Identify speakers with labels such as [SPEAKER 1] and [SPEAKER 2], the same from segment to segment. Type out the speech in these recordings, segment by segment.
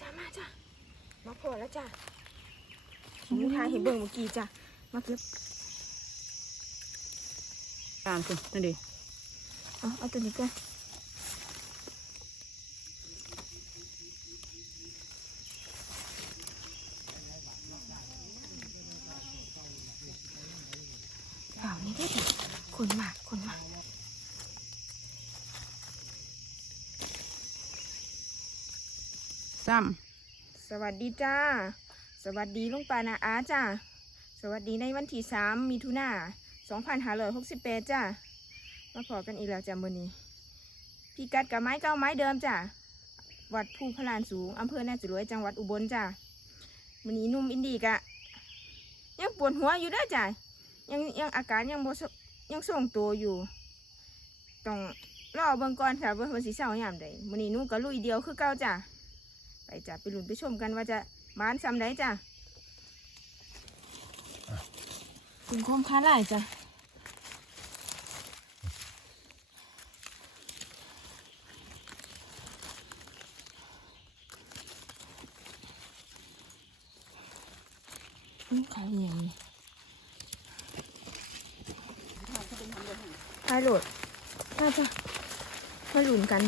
[SPEAKER 1] จ้ามาจ้ามาพอแล้วจ้าหนูทายเห็นเบิ่งเมื่อกี้จ้ามาเก็บ
[SPEAKER 2] ตามสินั่นดิ
[SPEAKER 1] เอาเอาตัวนี้ก่อนเอานี่ด้วยจ้ะคนมากคนมาก
[SPEAKER 2] ซ้
[SPEAKER 1] ส วัสดีจ้า สวัสดีลุงปานาอาจ้า สวัสดีในวันที่สามมีทุนาสองพันห้าร้อยหกสิบแปดจ้า มาพอกันอีกแล้วจ้ามื้อนี้พี่กัดกับไม้เก้าไม้เดิมจ้า วัดภูพลานสูงอำเภอแน่จิรวยจังหวัดอุบลจ้ามื้อนี้นุ่มอินดีกะ ยังปวดหัวอยู่ด้อจ้า ยังยังอาการยังบ่สยังทรงตัวอยู่ ต้องรอเบิ่งก่อนค่ะว่าเพิ่นสิเศร้ายามใดมื้อนี้หนูก็ลุยเดียวคือเก่าจ้า ไปจ้ะไปลุ้นไปชมกันว่าจะบ้านซ้ำไดจ้ะถึงความค้าหลายจ้ะนี่ขายอหย่างนี้ขายโหลดมาจ้ะมาลุ้นกัน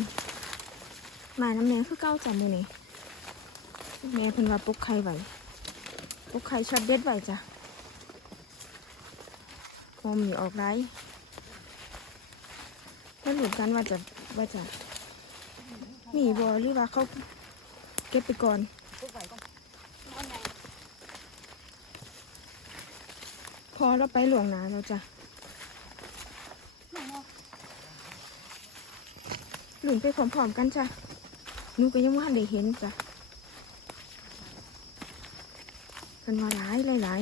[SPEAKER 1] มาน้ำแมงคือเก้าจ้ะมือนี้ แม่เพิ่นว่าปลุกไข่ไว้ปลุกไข่ช็อตเด็ดไว้จ้ะพอมีออกไรถ้าหลุดกันว่าจะว่าจะมีบอหรือว่าเขาเก็บไปก่อนพอเราไปหลวงนาแล้วจ้ะหลุนไปพร้อมๆกันจ้ะหนูก็ยังว่าได้เห็นจ้ะ กันมาหลายหลายหลาย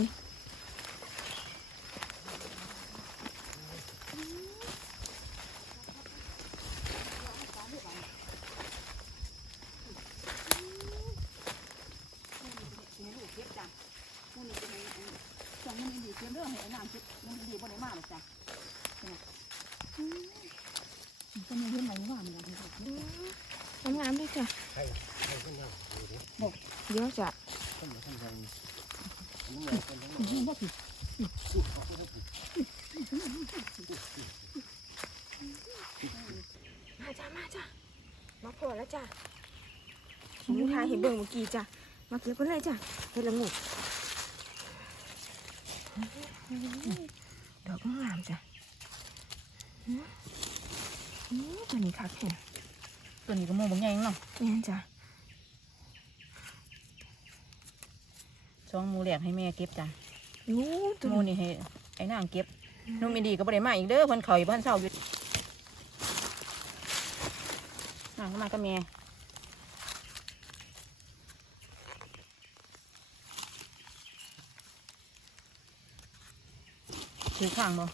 [SPEAKER 1] ทำงานด้วยจ้ะบอกเยอะจ้ะ มาจ้ะมาจ้ะมาพอแล้วจ้ะหนูทายเห็นเบิ่งเมื่อกี้จ้ะมาเก็บกันเลยจ้ะเห็ดละงูดอกงามจ้ะอืมอืมตัวนี้คักแค่ำ
[SPEAKER 2] ตัวนี้ก็โมบางใหญ่เนาะ
[SPEAKER 1] แม่นจ้ะ
[SPEAKER 2] สองหมูแหลกให้แม่เก็บจ้ะ
[SPEAKER 1] ยูตัว
[SPEAKER 2] หมู
[SPEAKER 1] นี้
[SPEAKER 2] นี่ให้ไอ้นางเก็บนุ่มอีดีก็บ่ได้มาอีกเด้อเพิ่นเขาอยู่บ้านเช่าอยู่นางก็มากับแม่ถือข้างบ่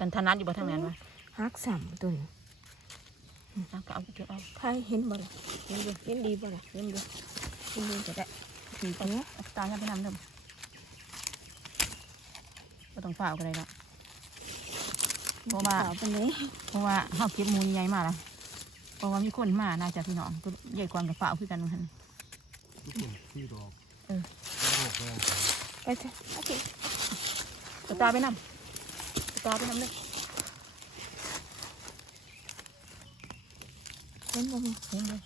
[SPEAKER 2] กันถนัดอยู่บ่ทางนั้นวะ
[SPEAKER 1] ฮักสามตัวนี้
[SPEAKER 2] นางก็เอาเก็บเอา
[SPEAKER 1] ใครเห็นบ่ล่ะเห็นดูเห็นดีบ่ล่ะเห็นดูเห็นดูจะได้ ถือไปเนี้ย
[SPEAKER 2] เอาตาเนี่ยไปนำเด้อบ่ต้องฝ่าก็ได้ดอกเพราะว่า
[SPEAKER 1] สาวเป็นนี้
[SPEAKER 2] เพราะว่าเฮาเก็บหมูใหญ่มาแล้วเพราะว่ามีคนมาน่าจะพี่น้องก็ใหญ่กว่ากับฝ่าคือกันเหมือนกัน
[SPEAKER 3] ทุกคนที่ดอก
[SPEAKER 2] เออ
[SPEAKER 3] โรคแรงใจ
[SPEAKER 1] ไปเถอะโอเค
[SPEAKER 2] เอาตาไปนำเอาตาไปนำเลย
[SPEAKER 1] เห็นบ่มี
[SPEAKER 2] เห็นเลย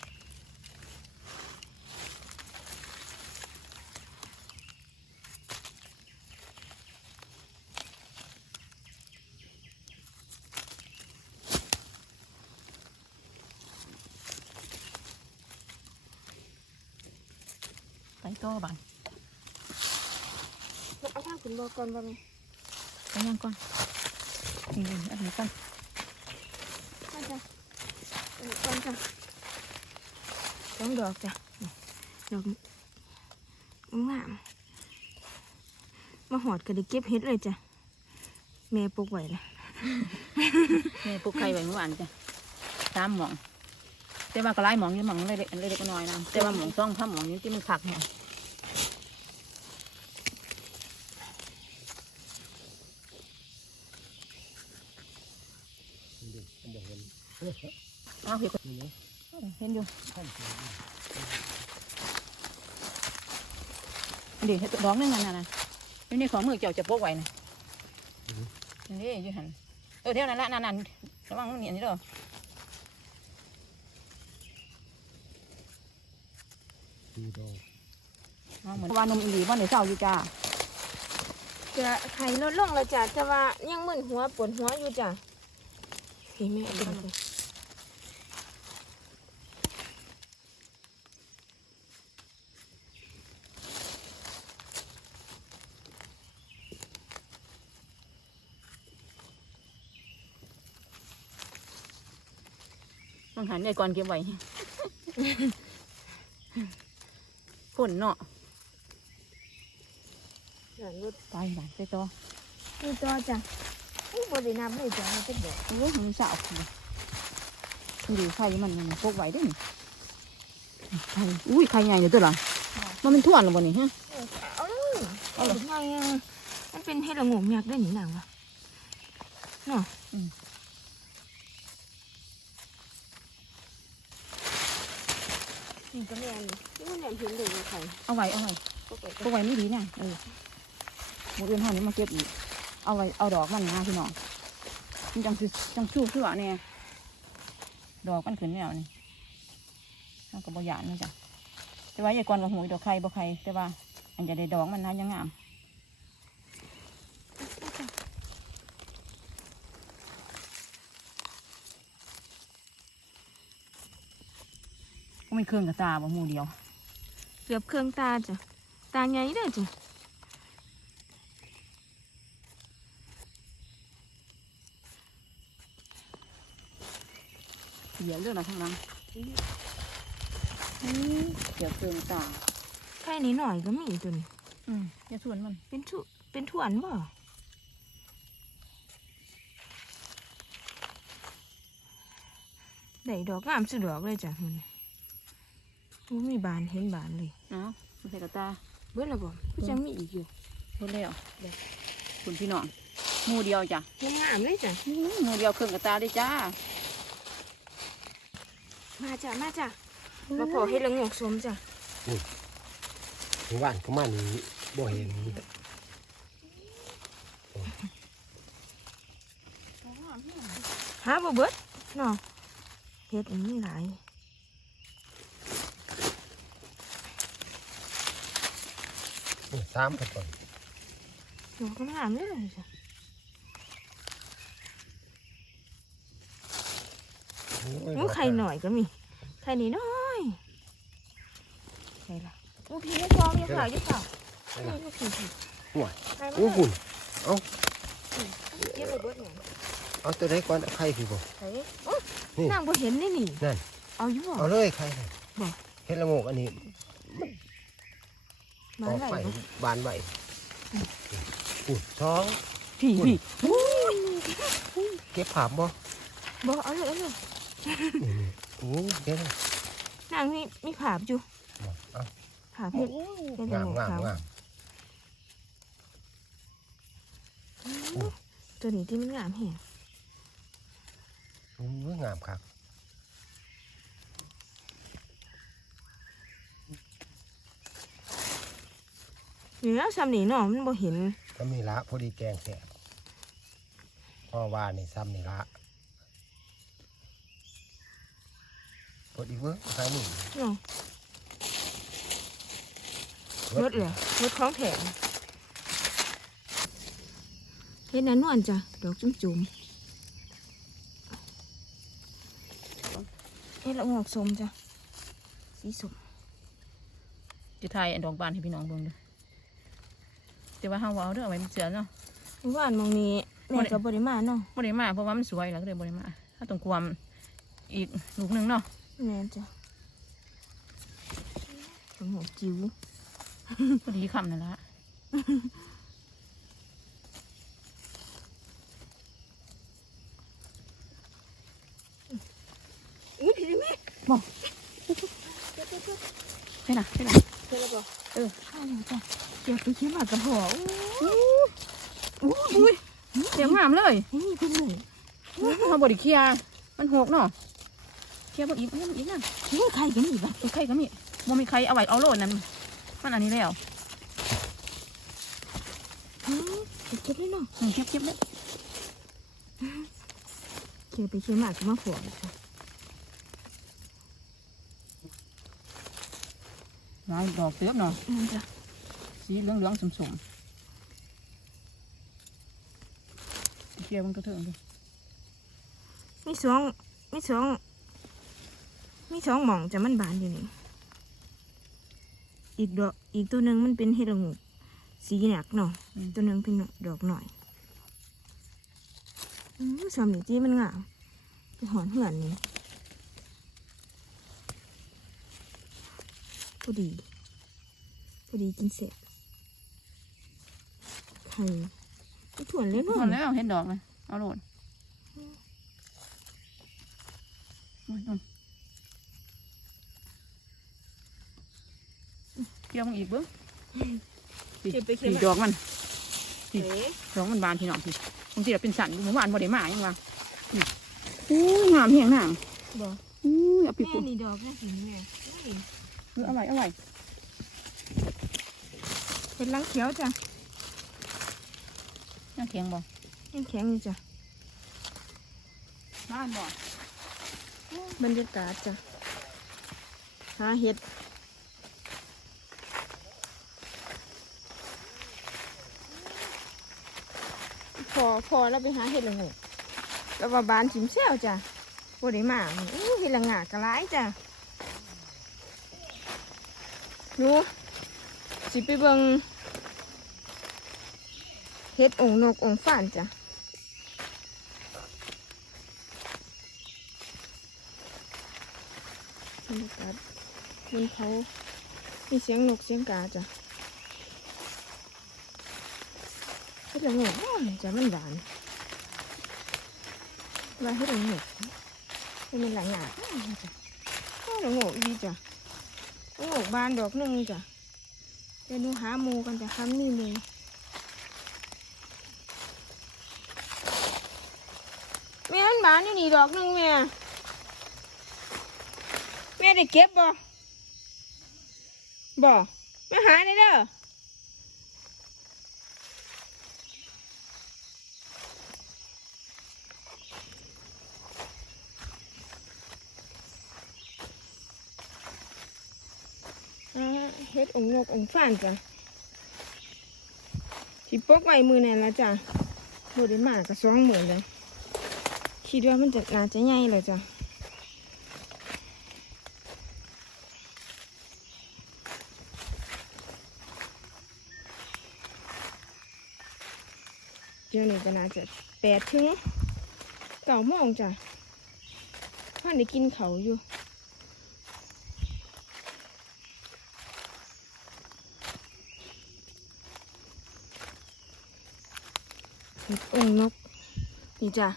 [SPEAKER 2] ต่อบ้าน
[SPEAKER 1] เอาทางขึ้นบ่ก่อนบ่มี
[SPEAKER 2] ไปยังก่อนนี่อันนี้ก่อน
[SPEAKER 1] มาจ้ะอันนี้ก่อนจ้ะสองดอกจ้ะนี่ดอกงามมาหอดก็ได้เก็บเห็ดเลยจ้ะแม่ปลูกไว้ละ
[SPEAKER 2] แม่ปลูกไข่ไว้เมื่อวานจ้ะสามหมองแต่ว่าก็หลายหมองอยู่หมองเล็กๆเล็กๆน้อยๆนะแต่ว่าหมองซ่องถ้าหมองนี้ที่มันขักเนี่ย
[SPEAKER 3] มันเด็กมันเด็กเห็น
[SPEAKER 2] เอาเห็ด
[SPEAKER 3] นี่นะ
[SPEAKER 2] เห็นอยู่
[SPEAKER 3] ท่านเสีย
[SPEAKER 2] เดี๋ยวดอกนึงนั่นน่ะนะอยู่ในของมือเจ้าจะพกไว้นะนี่อยู่หันเออเท่านั้นละนั่นนั่นระวังมันเหนียนนี่เด้อ
[SPEAKER 3] สี่ดอก
[SPEAKER 2] เอาเหมือนว่านมอินดีบ้านเดี๋ยวเศร้าอยู่จ้า
[SPEAKER 1] จะไข่ลดลงแล้วจ้ะแต่ว่ายังมึนหัวปวดหัวอยู่จ้ะ พี่แม่ดูสิ
[SPEAKER 2] ต้องหันใหญ่ก่อนเก็บไว้ฝนเนาะ
[SPEAKER 1] หลานรถ
[SPEAKER 2] ไปหลานใส่ต่อ
[SPEAKER 1] นี่ต่อจ้ะ อู้บริน้ำเลยจ้ะมันเป็นดอก
[SPEAKER 2] โอ้ยมันสาวเลยดีไข่มันมันพกไว้เด้วยไข่อุ้ยไข่ใหญ่เลยตัวละมันเป็นท่วนหรือเปล่านี่ฮะ
[SPEAKER 1] เอาเลยเอาเลยไงอะมันเป็นเห็ดละโงมยักษ์ได้หนิหนังวะเนาะนี่ก็แม่นนี่มันแหลมเห็นเลยว่าไข่
[SPEAKER 2] เอาไว้เอาไว้
[SPEAKER 1] ก็ไป
[SPEAKER 2] พกไว้ไม่ดีเนี่ยเออหมดเรือนห่อนี้มาเก็บอีก เอาไว้เอาดอกมันนะพี่น้องมันจังสิจังชูคือว่าเนี่ยดอกมันขึ้นแล้วนี่เราก็บหยานนี่จ้ะแต่ว่าอย่าก่อนว่าหูดอกไข่บ่ไข่แต่ว่าอันจะได้ดอกมันนะยังงามก็ไม่เครื่องกับตาบ่หมูเดียว
[SPEAKER 1] เกือบเครื่องตาจ้ะตาใหญ่เด้อจ้ะ
[SPEAKER 2] เดี๋ยวเรื่องอะไรทั้งนั้นเดี๋ยวเครื่องตา
[SPEAKER 1] ไข่นี้หน่อยก็มีตัวนี้
[SPEAKER 2] อืมอย่าส่วนมัน
[SPEAKER 1] เป็นถุเป็นถ่วนบ่ได้ดอกงามสุดดอกเลยจ้ะมันโอ้มีบานเห็นบานเลย
[SPEAKER 2] เอ้าไม่ใส่กับตา
[SPEAKER 1] เบิดและบ่ก็จะมีอีกอยู่
[SPEAKER 2] พูดแล้วคุณพี่น้องหมูเดียวจ้ะ
[SPEAKER 1] งามเลยจ้ะ
[SPEAKER 2] อื้อหมูเดียวเครื่องกับตาได้จ้า
[SPEAKER 1] มาจ้ะมาจ้ะมาขอให้ละงอกสมจ้ะ
[SPEAKER 3] หมู่บ้านก็มานี่บ่เห็น
[SPEAKER 1] หาบ่เบิดเนาะเฮ็ดอันนี้หลาย
[SPEAKER 3] สามกันก่อน
[SPEAKER 1] ดอกก็งามเลยจ้ะ
[SPEAKER 3] โอ้
[SPEAKER 1] โอ้ไข่หน่อยก็มี ไข่นี้น้อยใช่ละโอ้พี่ไม่พอมีข่าวยี่ข่าวนี่ก็คือพี่
[SPEAKER 3] ห่วย
[SPEAKER 1] ไข่
[SPEAKER 3] โอ้หุ่น
[SPEAKER 1] เก็บไปเบิดเนี่ย
[SPEAKER 3] เอาตัวได้ก่อนไข่พี่บ่
[SPEAKER 1] ไข่โอ้
[SPEAKER 3] นี่
[SPEAKER 1] นางบ่เห็นนี่นี่
[SPEAKER 3] นั่น
[SPEAKER 1] เอาอยู่บ่
[SPEAKER 3] เอาเลยไข่น่ะ
[SPEAKER 1] บ่
[SPEAKER 3] เฮ็ดละโงกอันนี้
[SPEAKER 1] มา
[SPEAKER 3] ออก
[SPEAKER 1] ได้
[SPEAKER 3] ไป
[SPEAKER 1] บ่
[SPEAKER 3] บานไว้อุ่นสอง
[SPEAKER 2] พี่
[SPEAKER 3] อุ้ย
[SPEAKER 2] พี่
[SPEAKER 3] เก็บผับบ่
[SPEAKER 1] บ่เอาเลยเอาเลย
[SPEAKER 3] นี่นี่ โอ้เดี๋ยวนะ
[SPEAKER 1] นางมีมีผาบอยู่
[SPEAKER 3] บ่เอา
[SPEAKER 1] ผาบเฮ็ดเฮ็ด
[SPEAKER 3] งาม
[SPEAKER 1] หมู
[SPEAKER 3] งาม
[SPEAKER 1] ขาว
[SPEAKER 3] งาม
[SPEAKER 1] ตัวนี้ที่มันงามแฮง
[SPEAKER 3] โอ้ยงามครับ
[SPEAKER 1] นี่แล้วซ้ำนี่เนาะมันบ่เห็น
[SPEAKER 3] ก็มีละพอดีแกงแซ่บพ่อว่านี่ซ้ำนี่ละ พอดีเว้ยใครนี่
[SPEAKER 1] เนาะรถเลยรถของแถมเฮ็ดนั้นนวลจ้ะดอกจุ่มๆเฮ็ดละงอกสมจ้ะสีสม
[SPEAKER 2] จะทายอันดอกบานให้พี่น้องเบิ่งดูแต่ว่าเฮาเอาเด้อเอาไว้มันเสือเนาะ
[SPEAKER 1] เมื่อวานมองนี้แม่ก็บ่ได้มาเนาะ
[SPEAKER 2] บ่ได้มาเพราะว่ามันสวยแล้วก็เลยบ่ได้มาถ้าต้องความอีกลูกหนึงเนาะ
[SPEAKER 1] แม่จ้ะสมหัวจิ๋ว
[SPEAKER 2] พอดีคำนั่นละ
[SPEAKER 1] อุ้ยพี่ดิแม่
[SPEAKER 2] ใช่น่ะใช่น่ะ
[SPEAKER 1] เจอแล้วบ่
[SPEAKER 2] เออ
[SPEAKER 1] ข้าวแล้วจ้ะเดี๋ยวไปคิดมากกับพ่ออู้
[SPEAKER 2] อุ้ยเสียงงามเลย
[SPEAKER 1] นี่เป็นเลย
[SPEAKER 2] เฮาบ่ได้เคลียร์มันหกเนาะ เคลียร์บ่อีกมันอีกนะ
[SPEAKER 1] นี่ใครกันอีกบ่
[SPEAKER 2] ตัวไข่ก็มีบ่มีใครเอาไว้เอาโลดนั่นมันอันนี้แล้ว
[SPEAKER 3] ท
[SPEAKER 1] เก็บเลยเนาะ
[SPEAKER 2] อืมเก็บเก็บเลย
[SPEAKER 1] เคี่ยวไปเคี่ยวมาก็มาฝวกจ้ะ
[SPEAKER 2] หลายดอกเติบเนาะ
[SPEAKER 1] อืมจ้ะ
[SPEAKER 2] สีเหลืองเหลืองๆสมสมเกี่ยวมันก็เถิงดิ
[SPEAKER 1] มีสองมีสอง มีสองหม่องจะมันบานอยู่นี่อีกดอกอีกตัวหนึ่งมันเป็นเฮดละงูสีหนักเนาะตัวหนึ่งเป็นดอกหน่อยอืมสามนี่จีมันงามไปหอนเหือนนี่พอดีพอดีกินเสร็จไข่ไม่ถ่วนเลย
[SPEAKER 2] พอ
[SPEAKER 1] เนาะ
[SPEAKER 2] แล้วเห็นดอกเลยเอาโหลดโอ้ยนุ่น กี่ยวมันอีกเบิ้ง
[SPEAKER 1] เก็บไปเก็บ
[SPEAKER 2] สี่
[SPEAKER 1] มา
[SPEAKER 2] ดอกมัน
[SPEAKER 1] เอ๋
[SPEAKER 2] ดอกมันบานพี่น้องพี่บางทีเราเป็นสันหมู่บ้านบ่ได้มายังวะนี่อู้ยงามแห้งหนัง
[SPEAKER 1] บอก
[SPEAKER 2] อู้ยเอาไปปลู
[SPEAKER 1] แม่
[SPEAKER 2] ก
[SPEAKER 1] นี่ดอกน่ากินแม่เอ้ย
[SPEAKER 2] เออเอาไว้เอาไว้
[SPEAKER 1] เป็นลังเขียวจ้ะ
[SPEAKER 2] น่าแข็งบ่
[SPEAKER 1] ยังแข็งอยู่จ้ะ
[SPEAKER 2] บ้านบ่
[SPEAKER 1] บรรยากาศจ้ะหาเห็ด พอพอแล้วไปหาเห็ดละงูแล้วว่าบานชิมเซลจ้ะบ่ได้มาอู้เห็ดละงากระไรจ้ะหนูสิไปเบิ่งเห็ดองค์นกองค์ฟ้านจ้ะบรรยากาศบนเขามีเสียงนกเสียงกาจ้ะเฮ็ด ละโงกอ้าวจ้ะมันหวานว่าเฮ็ดละโงกให้มันหลายหงาอ้าวจ้ะอ้าวละโงกอีจ้ะละโงกบานดอกหนึ่งจ้ะเดี๋ยวหนูหาหมูกันจ้ะคำนี่หมูแม่มันบานอยู่นี่ดอกหนึ่งแม่แม่ได้เก็บบ่บ่มาหาได้เด้อ เฮ็ดองนกองฟ้านจ้ะที่ปกไว้มือแน่ละจ้ะบ่ได้มาก็สองหมื่นเลย คิดว่ามันจะน่าจะใหญ่เลยจ้ะเดี๋ยวนี้ก็น่าจะแปดถึงเก้าโมงจ้ะพ่อได้กินเขาอยู่เห็ด องนก นี่จ้ะ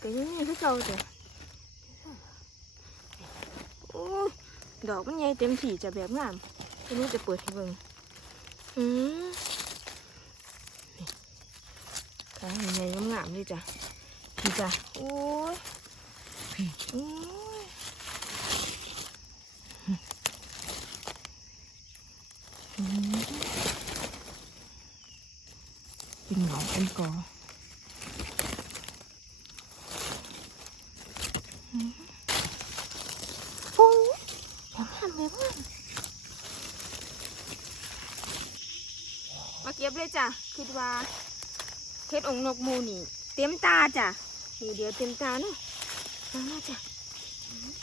[SPEAKER 1] ก็ยังไงคือเก่าจ้ะโอ้ดอกมันใหญ่เต็มที่จะแบบงามไม่รู้จะเปิดให้เบิ่งอืมขาใหญ่งามเลยจ้ะพี่จ้ะโอ้ยโอ้ยอืมเป็นหนองเป็น กออืมโอ้ยแบบนั้นแบบนั้นมาเก็บเลยจ้ะคิดว่าเพชรองค์นกมูนี่ เต็มตาจ้ะนี่เดียวเต็มตาเนาะมามาจ้ะ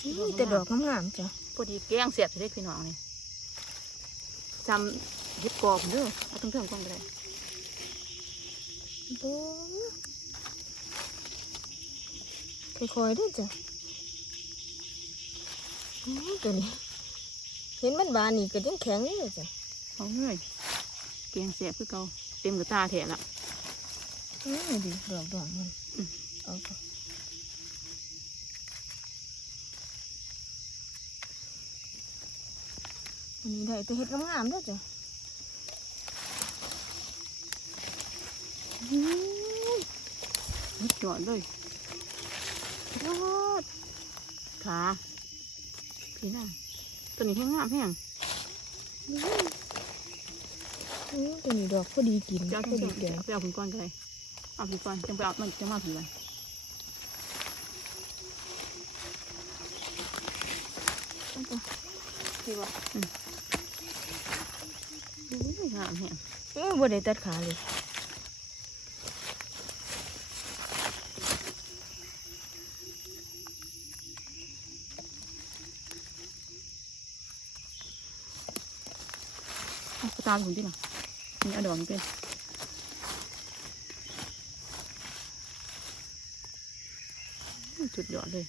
[SPEAKER 1] นี่แต่ดอกงามๆจ้ะ
[SPEAKER 2] พอดีแกงเสียบจะได้พี่น้องนี่จำเห็ดกรอบเด้อเอาตั้งเทิงก่อนก็ได้
[SPEAKER 1] โอ้ค่อยๆด้วยจ้ะอืมตัวนี้เห็นมันบานนี่ก็ยังแข็งอยู่จ้ะ
[SPEAKER 2] เอาเลยแกงเสียบคือเก่าเต็มกระตาแถะละ
[SPEAKER 1] อืมดีดอกดอกมันเอาไปอันนี้ได้แต่เห็ดงามๆด้วยจ้ะ ม
[SPEAKER 2] นิดจอดเลย
[SPEAKER 1] ยอด
[SPEAKER 2] ขาพี่น่าตัวนี้แห้งงามแห้ง
[SPEAKER 1] อื้อตัวนี้ดอกพอดีกิน
[SPEAKER 2] เจ้า
[SPEAKER 1] พ
[SPEAKER 2] ที่
[SPEAKER 1] อ
[SPEAKER 2] เดี
[SPEAKER 1] ดี
[SPEAKER 2] ยว
[SPEAKER 1] แดง
[SPEAKER 2] ไปเอาขึ้นก้อนก็ได้เอาขึ้นก้อนจังไปเอามันจะมาขึ้นกัน
[SPEAKER 1] นี่บ่
[SPEAKER 2] อุ้ยงามแฮง
[SPEAKER 1] เออบ่ได้ตัดขาเลย
[SPEAKER 2] เอาไป ตามคุณที่หลังนี่เอาดอกมันเป็นจุดยอดเลย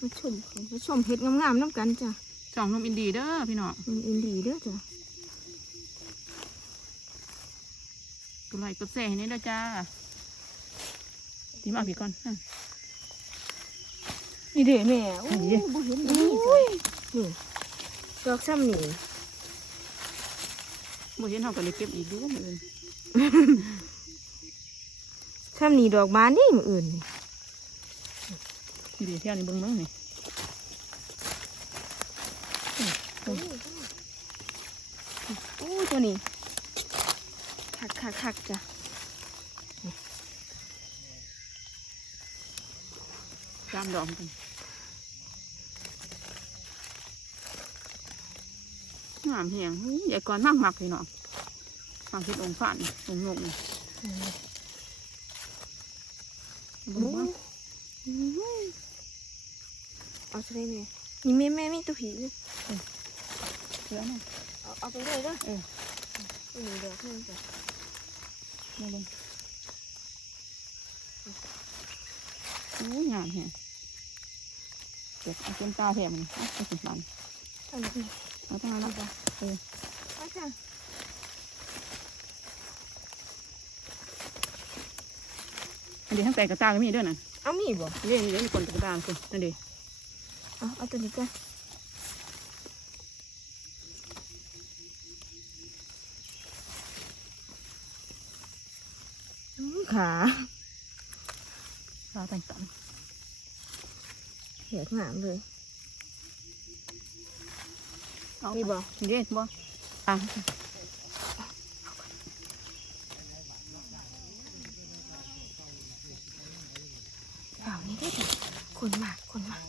[SPEAKER 1] มาชมมาชมเห็ดงามๆน้ำกันจ้ะ
[SPEAKER 2] สองนมอินดีเด้อพี่น้อง
[SPEAKER 1] มันอินดีเด้อจ้ะ
[SPEAKER 2] ตัว ไหลตัวแส่ให้นี่เด้อจ้าทีมาเอาพี่ก่อนอะ
[SPEAKER 1] นี่เด้แม่โอ้
[SPEAKER 2] อันนี้
[SPEAKER 1] ยบ่เห็นนี่จ้ะนี่ดอกซ้ำนี่
[SPEAKER 2] บ่เห็นเขาก็เลยเก็บอีกดูมืออื่น
[SPEAKER 1] ซ้ำนี่ดอกบานนี่มืออื่นนี่
[SPEAKER 2] นี่ดีเที่ยวนี้เบิ่งมั้งนี่
[SPEAKER 1] โอ้ยตัวนี้ คักคักคักจ้ะ
[SPEAKER 2] ตามดอกมันงามแหงอุ้ยใหญ่ก่อนมากมักพี่น้องฟังคิดองค์ฝันองค์งงนี่เบิ่งว่า
[SPEAKER 1] เอาใส่แม่นี่แม่แม่มีตัวผีอยู่
[SPEAKER 2] เสือน่ะ
[SPEAKER 1] เอาเอาไปเลยเด้อ
[SPEAKER 2] เออ
[SPEAKER 1] นี่ดอกนึงจ้ะ
[SPEAKER 2] มาเบิ่งอุ้ยงามแหงเด็กเอาเส้นตาแถมมันเอาไปสิบัน
[SPEAKER 1] อันนี้
[SPEAKER 2] เอาตั้งนั้นจ้ะเออ
[SPEAKER 1] เอาจ้ะ
[SPEAKER 2] อันนี้ทั้งแต่กระตาก็มีด้วยน่ะ
[SPEAKER 1] เอามีบ่
[SPEAKER 2] เรียนเรียนคนกระตาคนนั่นดิ
[SPEAKER 1] เอาเอาตัวนี้ก่อน อืมขา
[SPEAKER 2] ตาแต่งตัน
[SPEAKER 1] เหียดหนามเลย
[SPEAKER 2] เอา
[SPEAKER 1] นี่บ่
[SPEAKER 2] เรียนบ่อะ
[SPEAKER 1] เอานี่ได้จ้ะคนมากคนมาก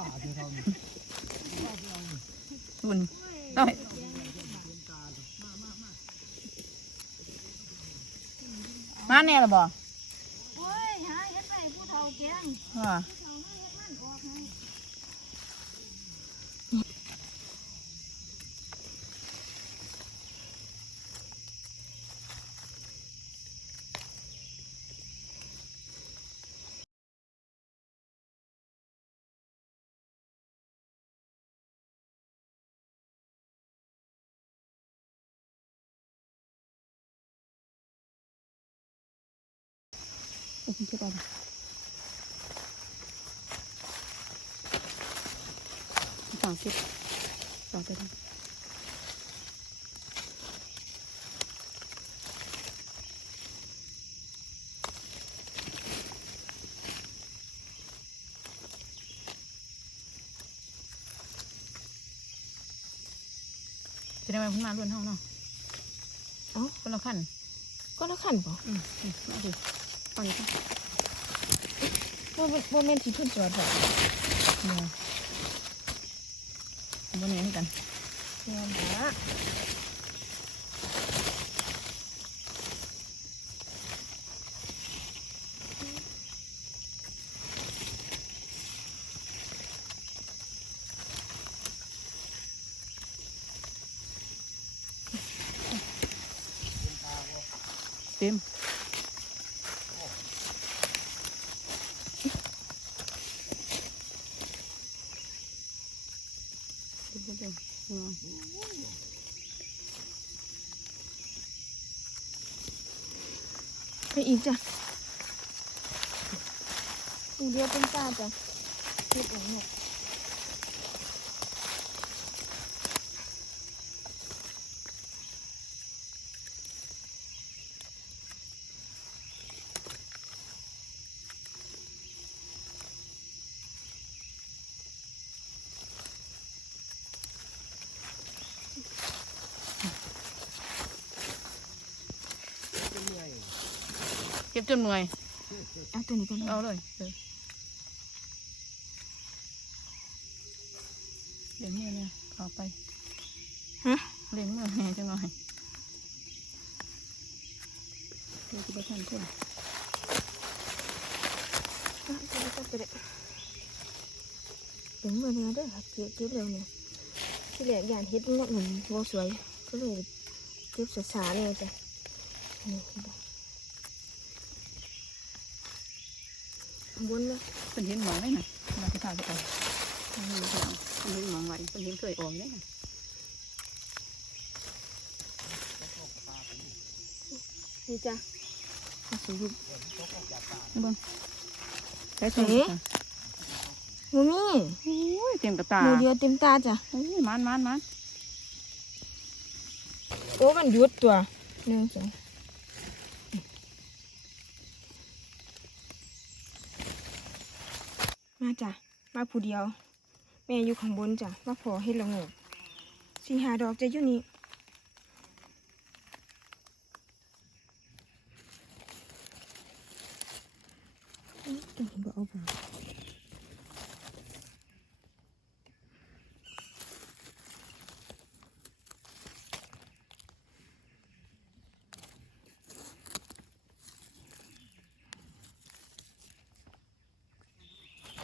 [SPEAKER 3] 哦
[SPEAKER 2] คุณน้อยมาแน่หรอบ่
[SPEAKER 4] โอ้ยหาเฮ็ดไปผู้เฒ่าแกง
[SPEAKER 2] ว่า
[SPEAKER 4] ผู้เฒ่ามาเฮ็ดมันออกให้
[SPEAKER 2] โอ้คุณจะไปต่างเก็บต่างไปดูจะได้ไหมพุ่งมาล้วนเท่าเนาะ
[SPEAKER 1] เอ้า
[SPEAKER 2] คนละขั้น
[SPEAKER 1] ก็แล้วขันบ่
[SPEAKER 2] อืมอืมมาดิ ตอนนี้ก็
[SPEAKER 1] บ่แม่นบ่แม่นที่เพิ่นจอดบ่
[SPEAKER 2] เนี่ยบนนี้เหมือนกัน
[SPEAKER 1] แม่นละ
[SPEAKER 2] เต็มเต็มเต็มเนาะ
[SPEAKER 1] ไปอีกจ้ะอีก เดียวเป็นตาจ้ะเฮ็ดอย่างเนี้ย
[SPEAKER 2] เก็บจนเหนื่อย
[SPEAKER 1] เอาตัวนี้ก่อน
[SPEAKER 2] เอาเลยเออเดี๋ยวนี้เนี่ยเอาไป
[SPEAKER 1] ฮะ
[SPEAKER 2] เลี้ยงเมื่อแห่จังหน่อยเดี๋ยวจะไปทันคน
[SPEAKER 1] เอาตัวนี้ก็ไปเลยเดี๋ยวมื่อนี้เด้อ เก็บเก็บเร็วเนี่ยที่แรกอยากเฮ็ดมันเหมือนบ่สวยก็เลยเก็บสาๆเนี่ยจ้ะนี่เห็นบ่ข้างบนเลย
[SPEAKER 2] เป็นเห็นหมองได้น่ะมาที่ทางไปเอาเป็นเห็นหมองเป็นเห็นหมองไว้เป็นเห็นเคยออกได้น่ะ
[SPEAKER 1] นี่จ้ะเอาสูบ
[SPEAKER 2] นี่เบิ่งใช้ส่ง
[SPEAKER 1] เอ๊ะมูมี่
[SPEAKER 2] โอ้ยเต็มกระตา
[SPEAKER 1] หมูเดียวเต็มตาจ้ะ
[SPEAKER 2] โอ้ยมันมันมัน
[SPEAKER 1] โอ้มันหยุดตัวหนึ่งสองมาจ้ะมาผู้เดียว แม่อยู่ข้างบนจ้ะมาพอเฮ็ดละโงกสี่หาดอกจะอยู่นี่อื้อตัวนี้บ่เอาไปสองดอกจ้ะมาจ้ะหอยแล้วจ้ะหมูแดงสองดอ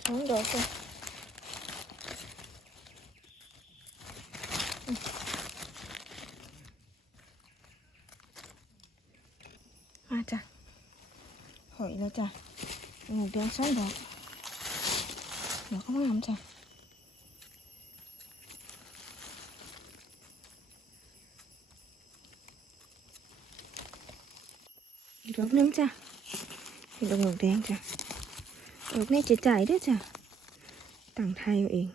[SPEAKER 1] กดอกข้างหลังจ้ะอีกดอกหนึงจ้ะเป็น ดอกหมูแดงจ้ะดอกนี้จะจ่ายด้วยจ้ะต่างไทยเอาเอง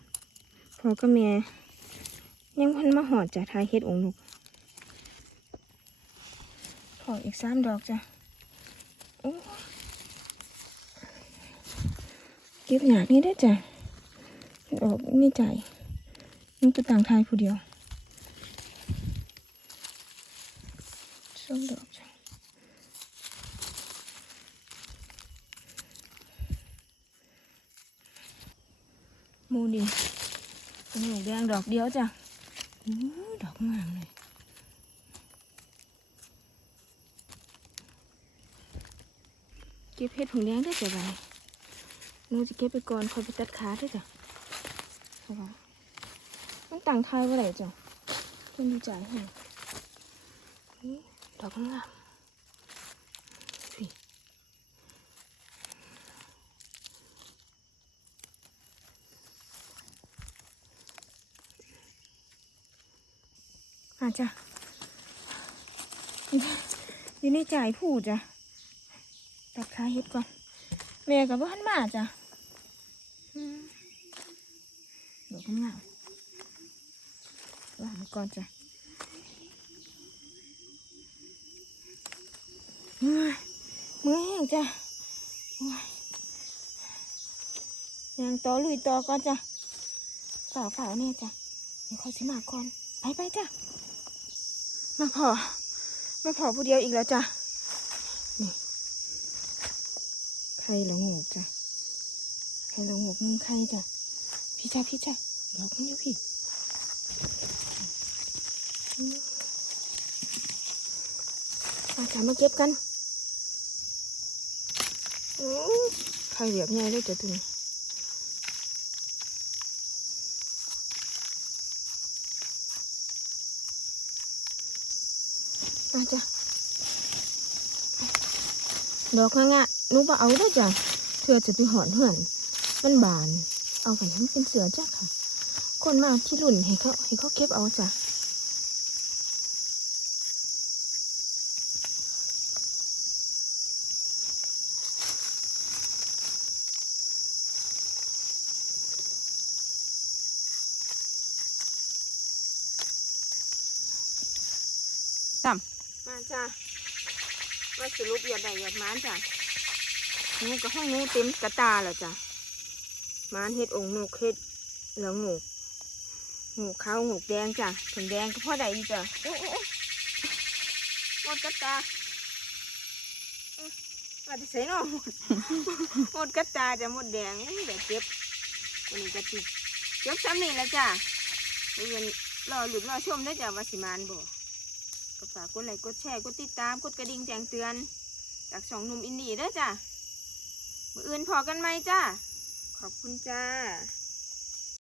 [SPEAKER 1] พอก็แม่ยังพันมาหอดจ้ะทายเฮ็ดองค์นกขออีกสามดอกจ้ะโอ้เก็บหยากนี่ได้จ้ะออกนี่ใจายมันก็ต่างไทยผู้เดียวสองดอกจ้ะ หมูดิเป็นหมูแดงดอก เดียวจ้ะอู้ดอกงามเลยเก็บเห็ดหงแดงได้จ้ะบัดนี้หนูจะเก็บไปก่อนคอยไปตัดขาได้จ้ะเพราะว่ามันต่างทายว่าไรจ้ะเพิ่นดูจ่ายให้อู้ดอกงาม อาจ้ะอยู่ในจ่ายผู้จ้ะตัดขาเฮ็ดก่อนแม่กับบ้านมาจ้ะอืมเดี๋ยวข้างหลังวางไว้ก่อนจ้ะเมื่อยเมื่อยแห้งจ้ะโอ้ยยางต่อลุยต่อก่อนจ้ะฝ่าฝ่าเนี่ยจ้ะเดี๋ยวเขาสิมาก่อนไปไปจ้ะ มาพอมาพอผู้เดียวอีกแล้วจ้ะไข่ละโงกจ้ะไข่ละโงกนึ่งไข่จ้ะ พี่จ้าพี่จ้าดอกมันอยู่พี่มาจ้ามาเก็บกันอู้ไข่แบบใหญ่เลยจ้ะตัวนี้ มาจ้ะดอกงะหนูบ่เอาได้จ้ะเธอจะไปหอนเหือนมันบาน เอาไปให้มันเป็นเสือจ้ะค่ะ คนมาที่รุ่นให้เขาให้เขาเก็บเอาจ้ะ
[SPEAKER 2] จ้ะ
[SPEAKER 1] มาสรุปยอดได้ยอดมานจ้ะหนูกับห้องนูเต็มกระตาแล้วจ้ะมานเฮ็ดองค์นูเฮ็ดแล้วหนูหูขาวหูแดงจ้ะถึงแดงก็พ่อได้อยู่จ้ะโอ้โอ้โอ้หมดกระตาอาจะใส่นาะหมดกระตาจะหมดแดงไม่ได้เก็บวันนี้จะติดเก็บซ้ำนี่แล้วจ้ะเรียนรอหลุดรอชมได้จ้ะว่าสิมานบ่ ก็ฝากกดไลค์กดแชร์กดติดตามกดกระดิ่งแจ้งเตือน จากสองหนุ่มอินดี้ด้วยจ้ะมืออื่นพอกันไหมจ้ะขอบคุณจ้า